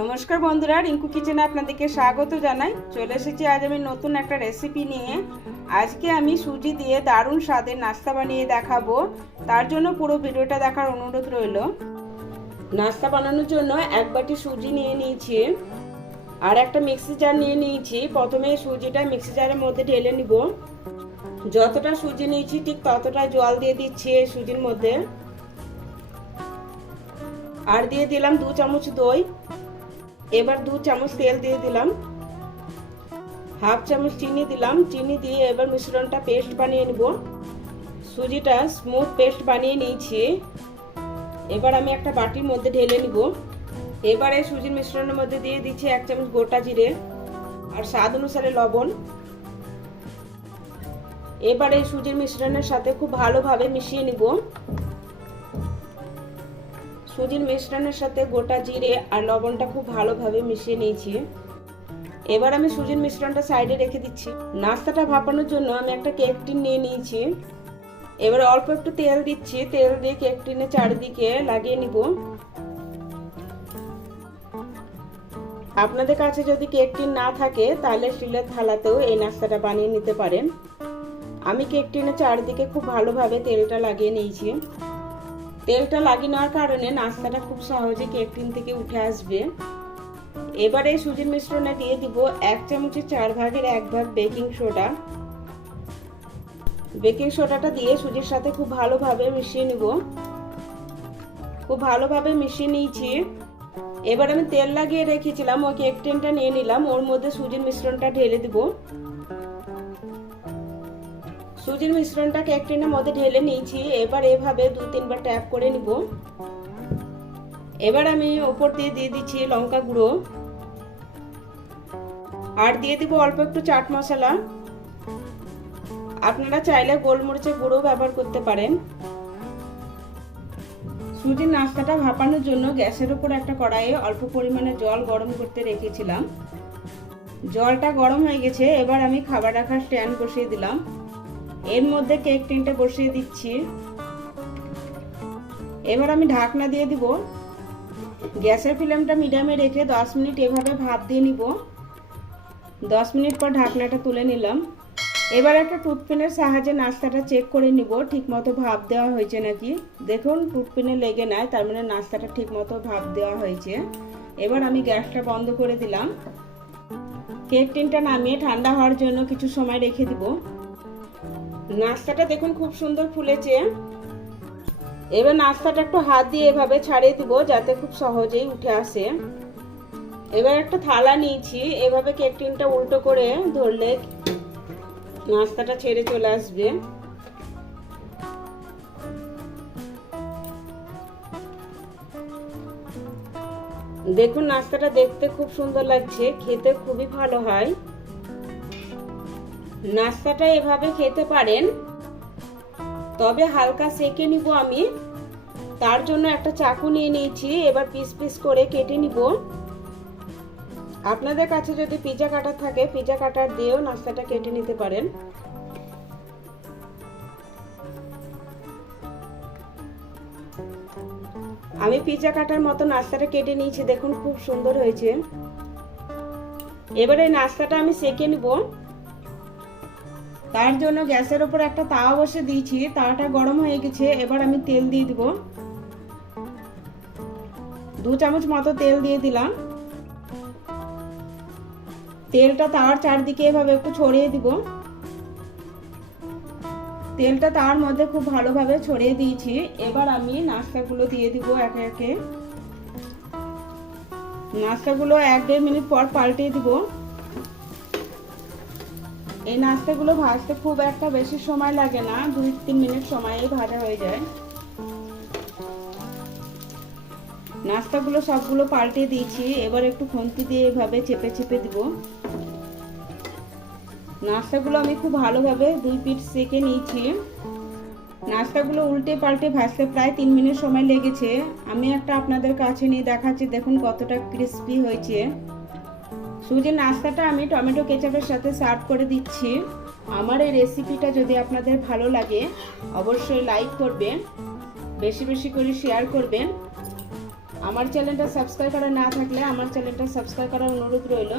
নমস্কার বন্ধুরা, রিঙ্কু কিচেনে আপনাদেরকে স্বাগত জানাই। চলে এসেছি আজ আমি নতুন একটা রেসিপি নিয়ে। আজকে আমি সুজি দিয়ে দারুণ স্বাদের নাস্তা বানিয়ে দেখাবো। তার জন্য পুরো ভিডিওটা দেখার অনুরোধ রইল। নাস্তা বানানোর জন্য এক বাটি সুজি নিয়ে নিয়েছি আর একটা মিক্সি জার নিয়ে নিয়েছি। প্রথমে সুজিটা মিক্সি জারের মধ্যে ঢেলে নিব। যতটা সুজি নিয়েছি ঠিক ততটা জল দিয়ে দিচ্ছি এই সুজির মধ্যে। আর দিয়ে দিলাম 2 চামচ দই। এবার 2 চামচ তেল দিয়ে দিলাম, হাফ চামচ চিনি দিলাম। চিনি দিয়ে এবার মিশ্রণটা পেস্ট বানিয়ে নেব। সুজিটা স্মুথ পেস্ট বানিয়ে নিয়েছি। এবার আমি একটা বাটির মধ্যে ঢেলে নিব। এবারে সুজির মিশ্রণের মধ্যে দিয়ে দিচ্ছি 1 চামচ গোটা জিরে আর স্বাদ অনুসারে লবণ। এবারে সুজির মিশ্রণের সাথে খুব ভালোভাবে মিশিয়ে নিব। সুজির মিশ্রণের সাথে গোটা জিরে আর লবণটা খুব ভালোভাবে মিশিয়ে নিয়েছি। এবার আমি সুজির মিশ্রণটা সাইডে রেখে দিচ্ছি। নাস্তাটা ভাপানোর জন্য আমি একটা কেক টিন নিয়ে নিয়েছি। এবার অল্প একটু তেল দিচ্ছি। তেল দিয়ে কেক টিনের চারিদিকে লাগিয়ে নিব। আপনাদের কাছে যদি কেক টিন না থাকে তাহলে স্টিলের থালাতেও এই নাস্তাটা বানিয়ে নিতে পারেন। আমি কেক টিনের চারিদিকে খুব ভালোভাবে তেলটা লাগিয়ে নিয়েছি। তেলটা লাগিয়ে নেওয়ার কারণে নাস্তাটা খুব সহজে কেক টিন থেকে উঠে আসবে। এবারে সুজির মিশ্রণে দিয়ে দিব 1 চামচের 4 ভাগের 1 ভাগ বেকিং সোডা। বেকিং সোডাটা দিয়ে সুজির সাথে খুব ভালোভাবে মিশিয়ে নিব। খুব ভালোভাবে মিশিয়ে নিয়েছি। এবার আমি তেল লাগিয়ে রেখেছিলাম ওই কেক টিনটা নিয়ে নিলাম। ওর মধ্যে সুজির মিশ্রণটা ঢেলে দিব। সুজির মিশ্রণটা কেক টিনের মধ্যে ঢেলে নিয়েছি। এবার এভাবে 2-3 বার ট্যাপ করে নিব। এবার আমি উপর দিয়ে দিচ্ছি লঙ্কা গুঁড়ো আর দিয়ে দিব অল্প একটু চাট মশলা। আপনারা চাইলে গোলমরিচের গুঁড়ো ব্যবহার করতে পারেন। সুজির নাস্তাটা ভাপানোর জন্য গ্যাসের উপর একটা কড়াইয়ে অল্প পরিমাণে জল গরম করতে রেখেছিলাম। জলটা গরম হয়ে গেছে। এবার আমি খাবার রাখার স্ট্যান্ড বসিয়ে দিলাম। এর মধ্যে কেক টিনটা বসিয়ে দিচ্ছি। এবার আমি ঢাকনা দিয়ে দিব। গ্যাসের ফ্লেমটা মিডিয়ামে রেখে 10 মিনিট এভাবে ভাপ দিয়ে নিব। 10 মিনিট পর ঢাকনাটা তুলে নিলাম। এবার একটা টুথপিনের সাহায্যে নাস্তাটা চেক করে নিব ঠিকমতো ভাপ দেওয়া হয়েছে নাকি। দেখুন টুথপিনে লেগে নাই, তার মানে নাস্তাটা ঠিকমতো ভাপ দেওয়া হয়েছে। এবার আমি গ্যাসটা বন্ধ করে দিলাম। কেক টিনটা নামিয়ে ঠান্ডা হওয়ার জন্য কিছু সময় রেখে দিব। নাস্তাটা দেখুন খুব সুন্দর ফুলেছে। এবার নাস্তাটা একটু হাত দিয়ে এভাবে ছাড়িয়ে দিব যাতে খুব সহজেই উঠে আসে। এবার একটা থালা নিয়েছি। এভাবে কেক টিনটা উল্টো করে ধরলে নাস্তাটা ছেড়ে চলে আসবে। দেখুন নাস্তাটা দেখতে খুব সুন্দর লাগছে, খেতে খুবই ভালো হয়। নাস্তাটা এভাবে খেতে পারেন, তবে হালকা সেকে নিব আমি। তার জন্য একটা চাকু নিয়ে নিয়েছি। এবার পিস পিস করে কেটে নিব। আপনাদের কাছে যদি পিজা কাটার থাকে পিজা কাটার দিয়েও নাস্তাটা কেটে নিতে পারেন। আমি পিজা কাটার মতো নাস্তাটা কেটে নিয়েছি। দেখুন খুব সুন্দর হয়েছে। এবারে নাস্তাটা আমি সেকে নিব। তার জন্য গ্যাসের উপর একটা তাওয়া বসে দিয়েছি। তাওয়াটা গরম হয়ে গেছে। এবার আমি তেল দিয়ে দিব। 2 চামচ মতো তেল দিয়ে দিলাম। তেলটা তাওয়ার চারদিকে এভাবে একটু ছড়িয়ে দিব। তেলটা তাওয়ার মধ্যে খুব ভালোভাবে ছড়িয়ে দিয়েছি। এবার আমি নাস্তাগুলো দিয়ে দিব একে একে। নাস্তাগুলো 1-1.5 মিনিট পর পাল্টে দিব। এই নাস্তাগুলো ভাজতে খুব একটা বেশি সময় লাগে না, 2-3 মিনিট সময়েই ভাজা হয়ে যায়। নাস্তাগুলো সবগুলো পাল্টে দিয়েছি। এবার একটু খুন্তি দিয়ে এভাবে চেপে চেপে দিব। নাস্তাগুলো আমি খুব ভালোভাবে 2 পিঠ সেকে নিয়েছি। নাস্তাগুলো উল্টে পাল্টে ভাজতে প্রায় 3 মিনিট সময় লেগেছে। আমি একটা আপনাদের কাছে নিয়ে দেখাচ্ছি, দেখুন কতটা ক্রিস্পি হয়েছে। সুজির নাস্তাটা আমি টমেটো কেচাপের সাথে সার্ভ করে দিচ্ছি। আমার এই রেসিপিটা যদি আপনাদের ভালো লাগে অবশ্যই লাইক করবেন, বেশি বেশি করে শেয়ার করবেন। আমার চ্যানেলটা সাবস্ক্রাইব করা না থাকলে আমার চ্যানেলটা সাবস্ক্রাইব করার অনুরোধ রইল।